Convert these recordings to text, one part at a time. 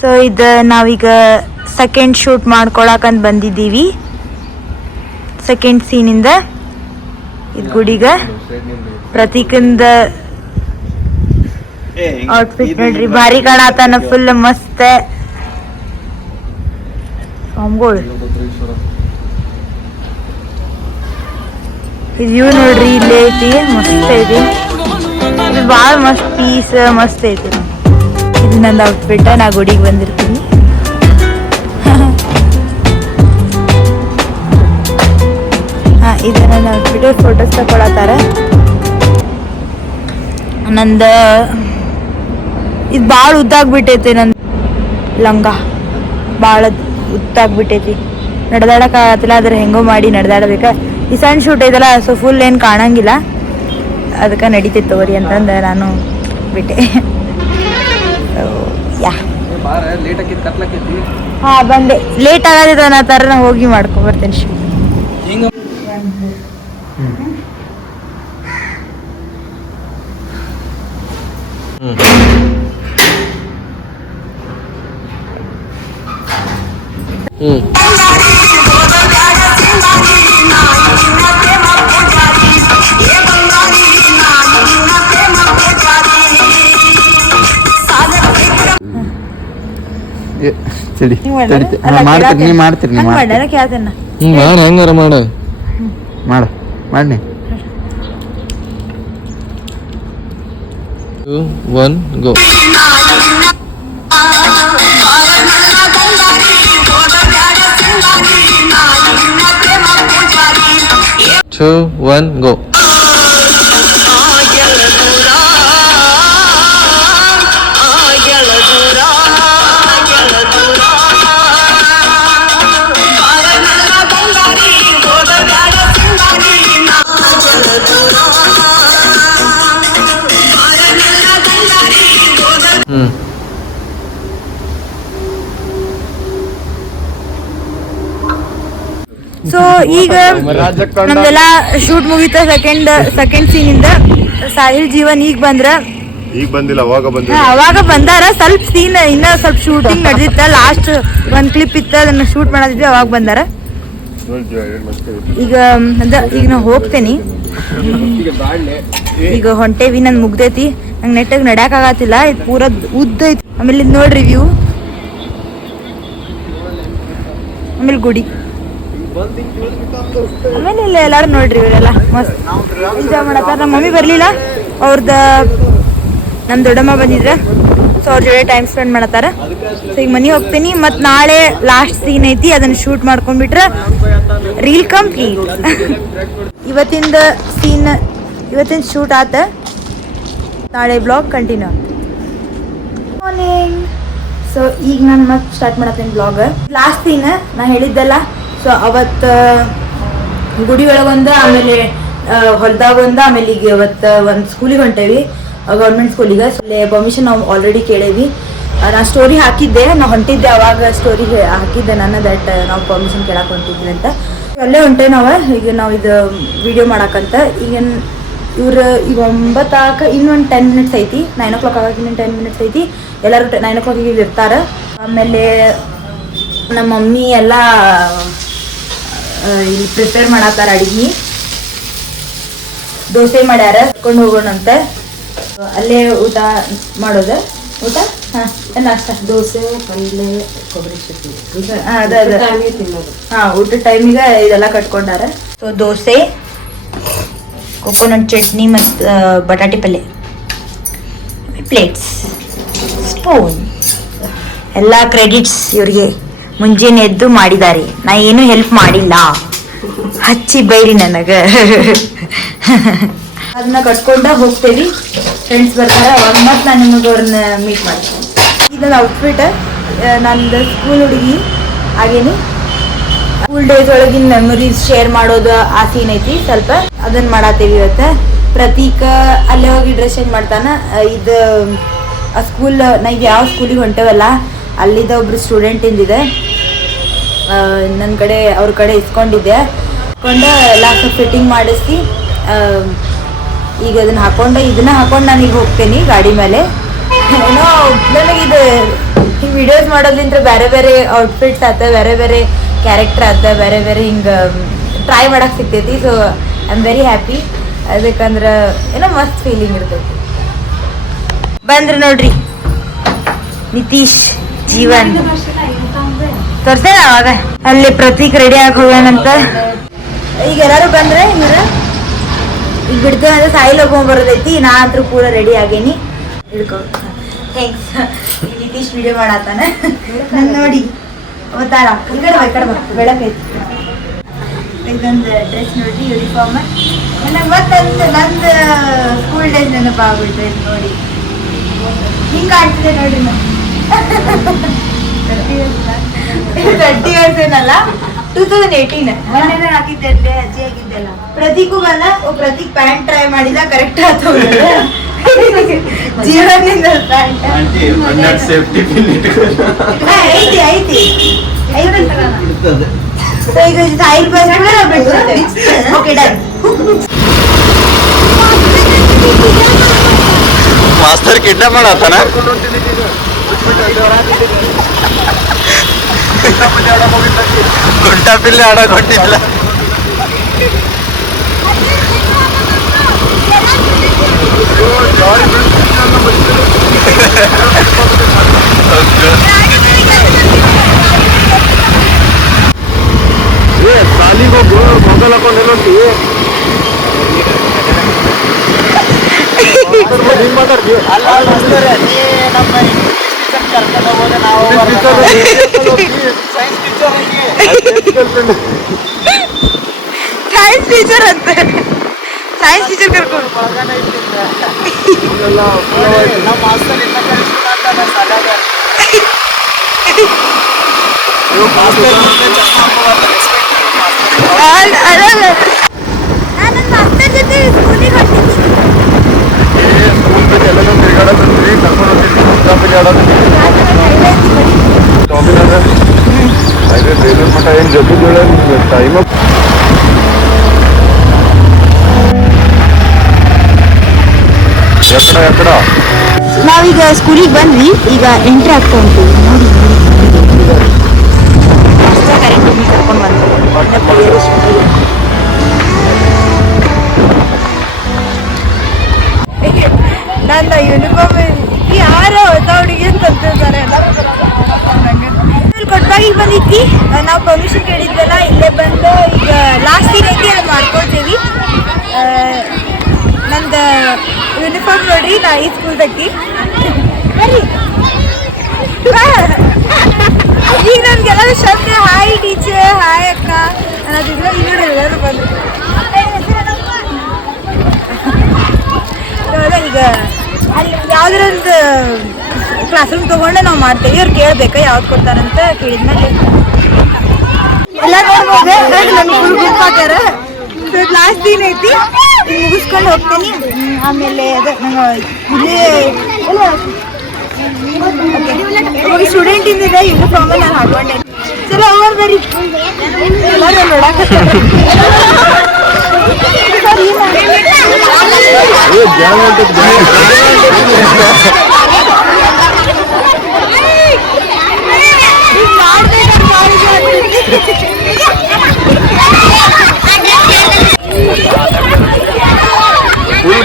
So ಇದು ನಾವೀಗ second shoot ಮಾಡ್ಕೊಳಕಂತ ಬಂದಿದ್ದೀವಿ. ಸೆಕೆಂಡ್ ಸೀನಿಂದ ಇದು ಗುಡಿಗ ಪ್ರತೀಕಂದ ಔಟ್ಫಿಟ್ ನೋಡ್ರಿ, ಭಾರಿ ಕಾಣತಾನ, ಫುಲ್ ಮಸ್ತ್ ಸ್ವಾಮಿಗಳು. ವ್ಯೂ ನೋಡ್ರಿ, ಇಲ್ಲೇ ಐತಿ, ಮಸ್ತ್ ಐತಿ. ಇದು ಭಾಳ ಮಸ್ತ್ ಪೀಸ್ ಮಸ್ತ್ ಐತಿ. ಇದು ನಂದು ಔಟ್ಫಿಟ್, ನಾ ಗುಡಿಗೆ ಬಂದಿರ್ತೀನಿ. ಇದು ನನ್ನ ಔಟ್ಫಿಟ್. ಫೋಟೋಸ್ ತಗೊಳತ್ತಾರ. ನಂದ ಇದು ಭಾಳ ಉದ್ದಾಗ್ಬಿಟ್ಟೈತಿ. ನನ್ನ ಲಂಗ ಭಾಳ ಉದ್ದಾಗ್ಬಿಟ್ಟೈತಿ, ನಡೆದಾಡಕ್ಕಾಗತ್ತಿಲ್ಲ. ಅದ್ರ ಹೆಂಗೋ ಮಾಡಿ ನಡೆದಾಡಬೇಕ. ಈ ಸಣ್ಣ ಶೂಟ್ ಐತಲ್ಲ, ಸೊ ಫುಲ್ ಏನು ಕಾಣಂಗಿಲ್ಲ, ಅದಕ್ಕೆ ನಡೀತೈತೆ ತಗೋರಿ ಅಂತಂದು ನಾನು ಬಿಟ್ಟೆ. ಯಾ ಹಾಂ ಬಂದೆ. ಲೇಟ್ ಆಗತ್ತೈತೆ ಅನ್ನೋ ಥರ ನಾ ಹೋಗಿ ಮಾಡ್ಕೊಂಬರ್ತೇನೆ ಶೂಟ್. ಮಾಡಿ 2 1 go. 2 1 go. ಸೊ ಈಗ ನಮ್ದೆಲ್ಲ ಶೂಟ್ ಮುಗಿತ. ಸೆಕೆಂಡ್ ಸೀನ್ ಇಂದ ಸಾಹಿಲ್ ಜೀವನ್ ಈಗ ಬಂದಿಲ್ಲ, ಅವಾಗ ಬಂದಾರ. ಸ್ವಲ್ಪ ಸೀನ್ ಇನ್ನ ಸ್ವಲ್ಪ ಶೂಟಿಂಗ್ ನಡೆದಿತ್ತ. ಲಾಸ್ಟ್ ಒಂದ್ ಕ್ಲಿಪ್ ಇತ್ತ, ಅದನ್ನ ಶೂಟ್ ಮಾಡೋದಿದ್ವಿ, ಅವಾಗ ಬಂದಾರ. ಈಗ ನಾ ಹೋಗ್ತೇನಿ, ಈಗ ಹೊಂಟೇವಿ. ನನ್ ಮುಗ್ದೈತಿ, ನಂಗೆ ನೆಟ್ಟಾಗ ನಡ್ಯಾಕ ಆಗತ್ತಿಲ್ಲ. ಇದು ಪೂರ ಉದ್ದ ಐತಿ. ಆಮೇಲೆ ಇದು ನೋಡ್ರಿ ವ್ಯೂ, ಆಮೇಲೆ ಗುಡಿ, ಆಮೇಲೆ ಇಲ್ಲ ಎಲ್ಲಾರು ನೋಡ್ರಿ. ಇವರೆಲ್ಲ ಮಸ್ತ್ ಎಂಜಾಯ್ ಮಾಡತ್ತಾರ. ನಮ್ಮ ಮಮ್ಮಿ ಬರ್ಲಿಲ್ಲ, ಅವ್ರದ ನಮ್ಮ ದೊಡ್ಡಮ್ಮ ಬಂದಿದ್ರೆ, ಸೊ ಅವ್ರ ಜೊತೆ ಟೈಮ್ ಸ್ಪೆಂಡ್ ಮಾಡತ್ತಾರ. ಸೊ ಈಗ ಮನೆಗೆ ಹೋಗ್ತೀನಿ. ಮತ್ತು ನಾಳೆ ಲಾಸ್ಟ್ ಸೀನ್ ಐತಿ, ಅದನ್ನ ಶೂಟ್ ಮಾಡ್ಕೊಂಡ್ಬಿಟ್ರೆ ರೀಲ್ ಕಂಪ್ಲೀಟ್. ಇವತ್ತಿನ ಶೂಟ್ ಆತ. ನಾಳೆ ಬ್ಲಾಗ್ ಕಂಟಿನ್ಯೂ ಆತ. ಮಾರ್ನಿಂಗ್. ಸೊ ಈಗ ನಾನು ಮತ್ತೆ ಸ್ಟಾರ್ಟ್ ಮಾಡತ್ತೀನಿ ಬ್ಲಾಗ್. ಲಾಸ್ಟ್ ಸೀನ್ ನಾ ಹೇಳಿದ್ದಲ್ಲ, ಸೊ ಅವತ್ತು ಗುಡಿ ಒಳಗೊಂದು, ಆಮೇಲೆ ಹೊಲದಾಗ ಒಂದು, ಆಮೇಲೆ ಈಗ ಇವತ್ತು ಒಂದು ಸ್ಕೂಲಿಗೆ ಹೊಂಟೇವಿ, ಗೌರ್ಮೆಂಟ್ ಸ್ಕೂಲಿಗೆ. ಸೊ ಅಲ್ಲೇ ಪರ್ಮಿಷನ್ ನಾವು ಆಲ್ರೆಡಿ ಕೇಳೇವಿ. ನಾನು ಸ್ಟೋರಿ ಹಾಕಿದ್ದೆ, ನಾವು ಹೊಂಟಿದ್ದೆ ಅವಾಗ ಸ್ಟೋರಿ ಹಾಕಿದ್ದೆ ನಾನು, ದಟ್ ನಾವು ಪರ್ಮಿಷನ್ ಕೇಳಕ್ಕೆ ಹೊಂಟಿದ್ವಿ ಅಂತ. ಅಲ್ಲೇ ಹೊಂಟೇವಿ ನಾವು. ಈಗ ನಾವು ಇದು ವಿಡಿಯೋ ಮಾಡಕ್ಕಂತ. ಈಗ ಈಗ 9 ಇನ್ನೊಂದು 10 ಮಿನಿಟ್ಸ್ ಐತಿ. 9 o'clock ಆಗಕ್ಕೆ ಇನ್ನೊಂದು 10 ಮಿನಿಟ್ಸ್ ಐತಿ. ಎಲ್ಲರೂ 9 o'clock ಇಲ್ಲಿ ಇರ್ತಾರೆ. ಆಮೇಲೆ ನಮ್ಮ ಮಮ್ಮಿ ಎಲ್ಲ ಇಲ್ಲಿ ಪ್ರಿಪೇರ್ ಮಾಡತ್ತಾರ ಅಡಿಗೆ. ದೋಸೆ ಮಾಡ್ಯಾರ, ಕರ್ಕೊಂಡು ಹೋಗೋಣಂತೆ. ಅಲ್ಲೇ ಊಟ ಮಾಡೋದು. ಊಟ ನಾಷ್ಟ, ದೋಸೆ, ಪಲ್ಯ, ಕೊಬ್ಬರಿ ಚಟ್ನಿ. ಊಟದ ಟೈಮಿಗೆ ಇದೆಲ್ಲ ಕಟ್ಕೊಂಡಾರ. ಸೊ ದೋಸೆ, ಕೊಕೊನಟ್ ಚಟ್ನಿ ಮತ್ತು ಬಟಾಟೆ ಪಲ್ಯ, ಪ್ಲೇಟ್ಸ್, ಸ್ಪೂನ್, ಎಲ್ಲ ಕ್ರೆಡಿಟ್ಸ್ ಇವ್ರಿಗೆ. ಮುಂಜಾನೆ ಎದ್ದು ಮಾಡಿದ್ದಾರೆ, ನಾ ಏನು ಹೆಲ್ಪ್ ಮಾಡಿಲ್ಲ. ಹಚ್ಚಿ ಬೈರಿ ನನಗೆ. ಅದನ್ನ ಕಟ್ಕೊಂಡ ಹೋಗ್ತೇವಿ. ಫ್ರೆಂಡ್ಸ್ ಬರ್ತಾರೆ, ಅವಾಗ ಮತ್ತೆ ನಾನು ನಿಮಗೆ ಅವ್ರನ್ನ ಮೀಟ್ ಮಾಡ್ತೀನಿ. ಇದೊಂದು ಔಟ್ಫಿಟ್, ನಂದು ಸ್ಕೂಲ್ ಹುಡುಗಿ ಆಗೇನಿ. ಸ್ಕೂಲ್ ಡೇಸ್ ಒಳಗಿನ ಮೆಮೊರೀಸ್ ಶೇರ್ ಮಾಡೋದು ಆ ಸೀನ್ ಐತಿ. ಸ್ವಲ್ಪ ಅದನ್ನ ಮಾಡತ್ತೇವಿ ಇವತ್ತು. ಪ್ರತೀಕ ಅಲ್ಲೇ ಹೋಗಿ ಡ್ರೆಸ್ ಚೇಂಜ್ ಮಾಡ್ತಾನ. ಇದು ಆ ಸ್ಕೂಲ್, ನಾ ಈಗ ಯಾವ ಸ್ಕೂಲಿಗೆ ಹೊಂಟೇವಲ್ಲ ಅಲ್ಲಿದ್ದ ಒಬ್ರು ಸ್ಟೂಡೆಂಟ್ ಇಂದಿದೆ, ನನ್ನ ಕಡೆ ಅವ್ರ ಕಡೆ ಇಸ್ಕೊಂಡಿದ್ದೆ. ಎಲ್ಲ ಫಿಟ್ಟಿಂಗ್ ಮಾಡಿಸಿ ಈಗ ಅದನ್ನ ಹಾಕೊಂಡು ಇದನ್ನ ಹಾಕೊಂಡು ನಾನು ಈಗ ಹೋಗ್ತೇನೆ ಗಾಡಿ ಮೇಲೆ. ಏನೋ ನನಗಿದು ಹಿಂಗೆ ವಿಡಿಯೋಸ್ ಮಾಡೋದ್ರಿಂದ ಬೇರೆ ಬೇರೆ ಔಟ್ಫಿಟ್ಸ್ ಆತ, ಬೇರೆ ಬೇರೆ ಕ್ಯಾರೆಕ್ಟರ್ ಆತ, ಬೇರೆ ಬೇರೆ ಹಿಂಗೆ ಟ್ರೈ ಮಾಡಕ್ಕೆ ಸಿಗ್ತೈತಿ. So I am very happy. ಅದಕ್ಕಂದ್ರೆ ಏನೋ ಮಸ್ತ್ ಫೀಲಿಂಗ್ ಇರ್ತೈತಿ. ಬಂದ್ರೆ ನೋಡ್ರಿ ನಿತೀಶ್, ಜೀವನ್ ತೋರ್ಸೇನ ಅವಾಗ ಅಲ್ಲಿ ಪ್ರತೀಕ್ ರೆಡಿ ಆಗಿ ಹೋಗೋಣಂತ. ಈಗ ಎಲ್ಲರೂ ಬಂದ್ರೆ ಹಿಂಗ ಈಗ ಬಿಡ್ತೇವೆ ಅಂದ್ರೆ ಸಾಯಿಲ್ ಹೋಗ್ಕೊಂಡ್ ಬರೋದೈತಿ. ನಾ ಅಂತೂ ಪೂರ ರೆಡಿ ಆಗೇನಿ. ಹಿಡ್ಕೊ ಥ್ಯಾಂಕ್ಸ್. ನಿತೀಶ್ ವಿಡಿಯೋ ಮಾಡತ್ತಾನ ನನ್ ನೋಡಿ ಅವತ್ತಾರ ಈ ಕಡೆ ಬೆಳಕೈತಿ. ಇದೊಂದು ಡ್ರೆಸ್ ನೋಡ್ರಿ, ಯೂನಿಫಾರ್ಮ್. ನಂಗೆ ಮತ್ತೆ ನಂದು ಸ್ಕೂಲ್ ಡೇಸ್ ನೆನಪು ಆಗ್ಬಿಡ್ತೈತಿ ನೋಡಿ. ಹಿಂಗೆ ಕಾಣ್ತಿದೆ ನೋಡ್ರಿ. ನಾನು 30 years ಏನಲ್ಲ, 2018 ಹಾಕಿದ್ದೆ, ಅಜ್ಜಿ ಆಗಿದ್ದೆಲ್ಲ. ಪ್ರತೀಕು ಬಂದ, ಪ್ರತೀಕ್ ಪ್ಯಾಂಟ್ ಟ್ರೈ ಮಾಡಿದ, ಕರೆಕ್ಟ್ ಆಯ್ತು. ಜೀವನದಿಂದ ಪ್ಯಾಂಟ್ ಐತಿ ಐತಿ ಈಗ ಸಾಯಿಲ್ ಬಂದ್ರೆ ಓಕೆ ಡನ್. ಮಾಸ್ತರ್ ಕಿಡ್ನಾಪ್ ಮಾಡತ್ತಾನ. ಗುಂಟ ಪಿಲ್ಲೆ ಆಡಕ್ ಹೊಟ್ಟಿಲ್ಲ. ಸಾಲಿಗೆ ಮೊಬೈಲ್ ಹಾಕೊಂಡು ಏನಂತೀ ಸೈನ್ಸ್ ಟೀಚರ್ ಅಂತ, ಸೈನ್ಸ್ ಟೀಚರ್ ಕರ್ಕೊಂಡು ನಾನು ಮಾಸ್ತರ್ ಜೊತೆ ಸ್ಕೂಲಿಗೆ ಹೊಟ್ಟಿದ್ದೀನಿ. ಏನ್ ಜೊತೆ ಟೈಮ್ ಎಕ್ಕಡ ನಾವೀಗ ಸ್ಕೂಲಿಗೆ ಬಂದ್ವಿ, ಈಗ ಎಂಟ್ರಿ ಆಗ್ತಾ ಉಂಟು. ನೋಡಿ ಕರ್ಕೊಂಡು ಬಂದು ನನ್ನ ಯೂನಿಫಾರ್ಮ್ ಯಾರೋ ಹೊಸ ಹುಡುಗಿ ಅಂತ ಅಂತಿರ್ತಾರೆ. ಕೊಟ್ಟಾಗಿ ಬಂದಿದ್ವಿ ನಾವು, ಪರ್ಮಿಷನ್ ಕೇಳಿದ್ವಲ್ಲ, ಇಲ್ಲೇ ಬಂದು ಈಗ ಲಾಸ್ಟ್ ದಿನ ಐತಿ ಅದು ಮಾಡ್ಕೊಳ್ತೀವಿ. ನಂದು ಯೂನಿಫಾರ್ಮ್ ನೋಡ್ರಿ, ನಾ ಈ ಸ್ಕೂಲ್ದಕ್ಕಿ ಬರ್ರಿ. ಈಗ ನಮ್ಗೆಲ್ಲರೂ ಶಬ್ದ ಹಾಯ್ ಟೀಚರ್, ಹಾಯ್ ಅಕ್ಕ ಅನ್ನೋದಿಲ್ಲ. ಈಗ ಎಲ್ಲರೂ ಬಂದರು. ಈಗ ಅಲ್ಲಿ ಯಾವ್ದ್ರೊಂದು ಕ್ಲಾಸ್ ರೂಮ್ ತೊಗೊಂಡು ನಾವು ಮಾಡ್ತೇವೆ. ಅವ್ರು ಕೇಳ್ಬೇಕಾ ಯಾವ್ದು ಕೊಡ್ತಾರಂತ ಕೇಳಿದ್ಮೇಲೆ ಎಲ್ಲ ನೋಡ್ಬೋದು. ನನ್ನ ಫುಲ್ ಗ್ರೂಪ್ ಹಾಕ್ಯಾರ. ಲಾಸ್ಟ್ ದಿನ ಐತಿ, ಮುಗಿಸ್ಕೊಂಡು ಹೋಗ್ತೇನೆ. ಆಮೇಲೆ ಅದೇ ಇಲ್ಲಿ ಸ್ಟೂಡೆಂಟ್ ಇಂದಿದೆ ಯೂನಿಫಾರ್ಮ್ ನಾನು ಹಾಕೊಂಡೆ. ಚಲೋ ಅವ್ರು ಬರ್ರಿ ಎಲ್ಲರೂ ನೋಡಾಕತ್ತಾರ.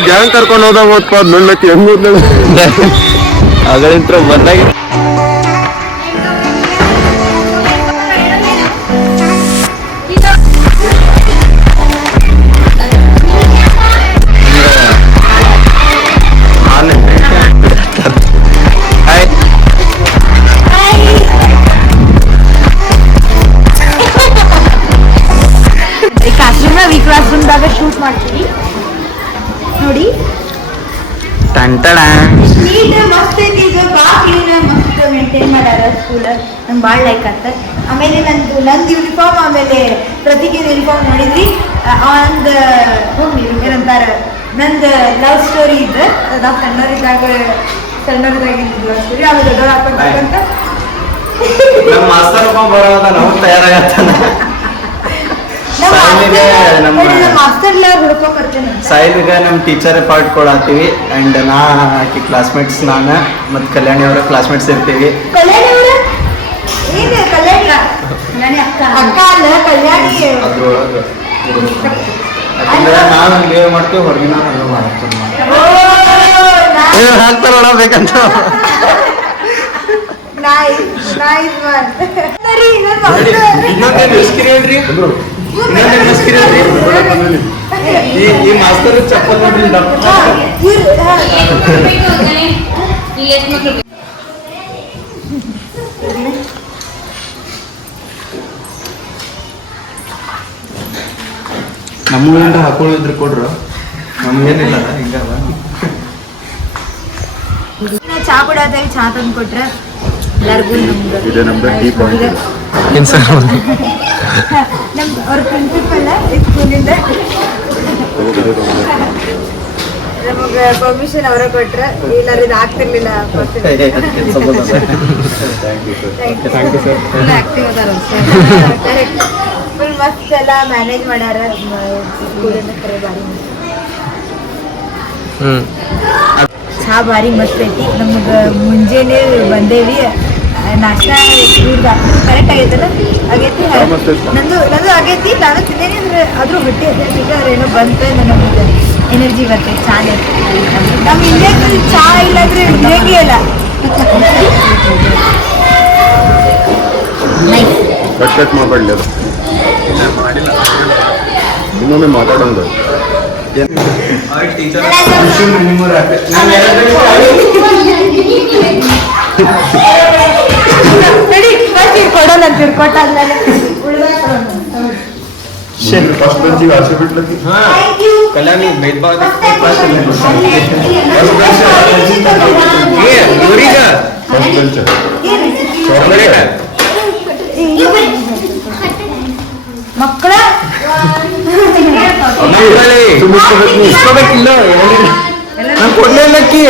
ಗ್ಯಾಂಗ್ ಕರ್ಕೊಂಡು ಹೋದ ಹೋದ್ಪ ನೋಡ್ಲಕ್ಕೆ ಹೆಂಗ್ ಅಗಳಿಂತ್ರ ಬಂದಾಗಿ ಕ್ಲಾಸ್ರೂಮ್ದಾಗ ಶೂಟ್ ಮಾಡ್ತೀವಿ ನೋಡಿ. ನೀಟ್ ಮಸ್ತ್ ಐತಿ, ಇದು ಭಾಳ ಕ್ಲೀನ್ ಮಸ್ತ್ ಮೇಂಟೈನ್ ಮಾಡ್ಯಾರ ಸ್ಕೂಲ್. ನಂಗೆ ಭಾಳ ಲೈಕ್ ಆಗ್ತ. ಆಮೇಲೆ ನಂದು ಯೂನಿಫಾರ್ಮ್, ಆಮೇಲೆ ಪ್ರತಿಗೆ ಯೂನಿಫಾರ್ಮ್ ನೋಡಿದ್ರಿ. ಒಂದು ಏನಂತಾರ, ನಂದು ಲವ್ ಸ್ಟೋರಿ ಇದ್ದು ನಾವು ಸಣ್ಣವರಿದ್ದಾಗ ಲವ್ ಸ್ಟೋರಿ, ಆಮೇಲೆ ದೊಡ್ಡವ್ರು ಹಾಕೊಂಡ್ಬೇಕಂತ ಮಾಸ್ತರ್ ಸಾಯಿಲ್ಗೆ ನಮ್ಮ ಟೀಚರ್ ಪಾರ್ಟ್ ಕೊಡತ್ತೀವಿ ಆ್ಯಂಡ್ ಆಕಿ ಕ್ಲಾಸ್ಮೇಟ್ಸ್ ನಾನು ಮತ್ತು ಕಲ್ಯಾಣಿ ಅವರ ಕ್ಲಾಸ್ಮೇಟ್ಸ್ ಇರ್ತೀವಿ. ಅದ್ರೊಳಗೆ ಯಾಕಂದ್ರೆ ನಾವು ಹಂಗೆ ಮಾಡ್ತೀವಿ, ಹೊರಗಿನ ಹಂಗೆ ಮಾಡ್ತೀವಿ. ಹಾಕ್ತಾರಣ ಬೇಕಂತ ಈ ಮಾಸ್ತರ್ ಚಪ್ಪಲ್ ನೋಡ್ರಿ ನಮ್ಗೇನ್ರ ಹಾಕೊಳ್ಳಿದ್ರು ಕೊಡ್ರು, ನಮ್ಗೇನಿಲ್ಲ ಹಿಂಗವ. ಚಾ ಕುಡಿಯೋದಾಗ ಚಾ ತಂದು ಕೊಟ್ರೆ ಎಲ್ಲರಿಗೂ ಇದೆ ನಮ್ದು ಟೀ ಪಾಯಿಂಟ್. ನಮ್ದು ಅವ್ರ ಪ್ರಿನ್ಸಿಪಲ್ ಸ್ಕೂಲಿಂದ ನಮಗೆ ಪರ್ಮಿಷನ್ ಅವರೇ ಕೊಟ್ರೆ, ಇಲ್ಲಾರ ಇದು ಆಗ್ತಿರ್ಲಿಲ್ಲ. ಫುಲ್ ಮಸ್ತ್ ಎಲ್ಲ ಮ್ಯಾನೇಜ್ ಮಾಡ್ಯಾರ ಸ್ಕೂಲಿಂದ. ಕರೆ ಬಾರಿ ಚಾ ಭಾರಿ ಮಸ್ತ್ ಐತಿ. ನಮಗೆ ಮುಂಜಾನೆ ಬಂದೇವಿ, ನಾಷ್ಟ ಕರೆಕ್ಟ್ ಆಗೈತಲ್ಲ, ಆಗೈತಿ. ನಂದು ಆಗೈತಿ, ನಾನು ತಿಂದೇನಿ ಅಂದ್ರೆ ಆದ್ರೂ ಹೊಟ್ಟೆ ಹತ್ತೈತಿ. ಏನೋ ಬಂತ ನಮಗೆ ಎನರ್ಜಿ ಬರ್ತೈತಿ. ಚಾನೇ ನಮ್ಮ ಇಂಡಿಯಾದಲ್ಲಿ ಚಾ ಇಲ್ಲಾಂದ್ರೆ ಹೇಗೆ ಇಲ್ಲ. ಕಟ್ ಮಾಡಲಿ, ಅದು ಇನ್ನೊಮ್ಮೆ ಮಾತಾಡೋದು. ಕೊಡೋಲ್ಲ ಅಂತ ಕೊಟ್ಟಾದ್ಮೇಲೆ ಫಸ್ಟ್ ಬೆಂಚಿಗೆ ಆಸೆ ಬಿಡ್ಲತ್ತಿ. ಕಲ್ಯಾಣಿ ಭೇದಭಾವ ಫಸ್ಟ್ ಬೆಂಚ್ ಮಕ್ಕಳ ಇಸ್ಕೋಬೇಕಿಲ್ಲ, ನಾನು ಕೊಡ್ಲೇಲಕ್ಕಿ.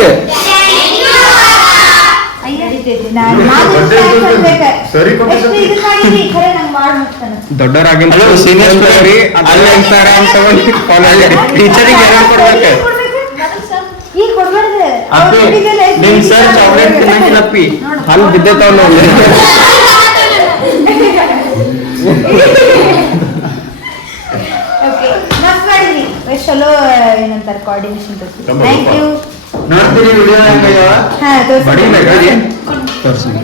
ದೊಡ್ಡವರಾಗಿ ಸೀನಿಯರ್ ಅಲ್ಲಿ ಹೇಳ್ತಾರ ಅಂತ ಟೀಚರಿಗೆ ಏನೇನು ಕೊಡ್ಬೇಕು. ನಿಮ್ ಸರ್ ಚಾಕ್ಲೇಟ್ ತಿನ್ನಕ್ಕಿಲ್ಲಪ್ಪಿ, ಅಲ್ಲಿ ಬಿದ್ದೈತಾವ ನೋಡಿ. ಚಲೋ ಏನಂತಾರೆ ಕೋಆರ್ಡಿನೇಷನ್. Thank you. ನೋಡ್ತೀನಿ ವಿಡಿಯೋ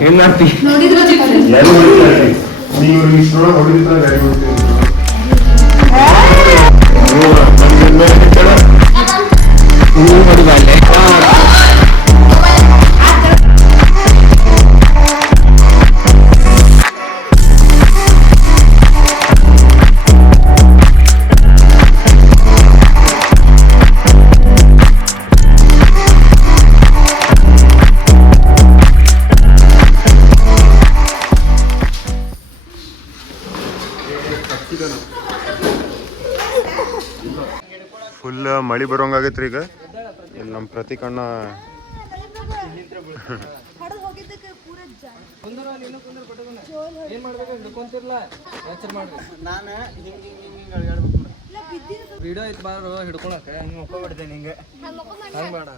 ಏನ್ ಮಾಡ್ತೀವಿ. ಫುಲ್ ಮಳಿ ಬರೋಂಗಾಗೈತ್ರಿ ಈಗ. ಇಲ್ಲಿ ನಮ್ಮ ಪ್ರತೀಕ್ ಅಣ್ಣ ವಿಡಿಯೋ ಐತ್ ಬಾರು ಹಿಡ್ಕೊಳಕ್ಕೆ ಹಿಂಗೆ ಮುಕ್ಕೊಬಿಡ್ತೇನೆ ಹಿಂಗೆ ಹಂಗೆ ಬೇಡ.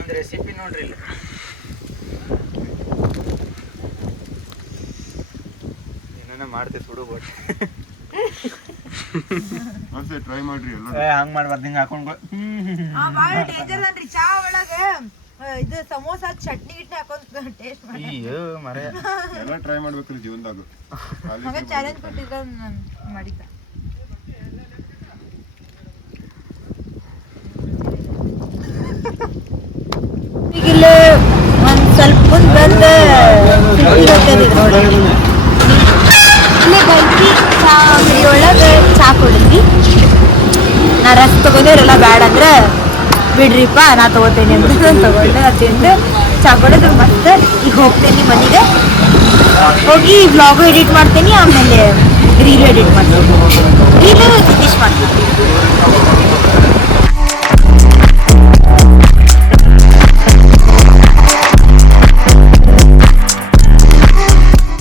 ಒಂದು ರೆಸಿಪಿ ನೋಡ್ರಿ ಇಲ್ಲಿ. ಏನೇನ ಮಾಡ್ತೇವೆ ಸುಡು ಬಟ್ ಟ್ರೈ ಮಾಡ್ರಿ. ಹಂಗ್ ಮಾಡ್ಬಾರ್ದು, ಹಿಂಗೆ ಹಾಕೊಂಡು ಚಾ ಒಳಗೆ ಇದು ಸಮೋಸ ಚಟ್ನಿ ಗಿಟ್ನಿ ಹಾಕೊಂಡ್ ಟೇಸ್ಟ್ ಮಾಡಿ ಎಲ್ಲ ಟ್ರೈ ಮಾಡ್ಬೇಕ್ರಿ ಜೀವನದಾಗ. ಹಂಗ ಚಾಲೆಂಜ್ ಕೊಟ್ಟಿದ್ರ ಮಾಡಿದ್ದ. ಈಗ ಇಲ್ಲಿ ಒಂದ್ ಸ್ವಲ್ಪ ಮುಂದೆ ನೋಡಿ ಬಿಡ್ರಿಪ್ಪ ನಾ ತಗೋತೇನೆ ಅಂತ ನಾನು ತಗೊಂಡೆ ನಾ ತಿಂದು ಚಾಕೊಡೋದು ಮತ್ತೆ ಈಗ ಹೋಗ್ತೇನೆ ಮನೆಗೆ ಹೋಗಿ ವ್ಲಾಗು ಎಡಿಟ್ ಮಾಡ್ತೀನಿ ಆಮೇಲೆ ರೀಲು ಎಡಿಟ್ ಮಾಡ್ತೀನಿ ರೀಲು ನಿತೀಶ್ ಮಾಡ್ತೀನಿ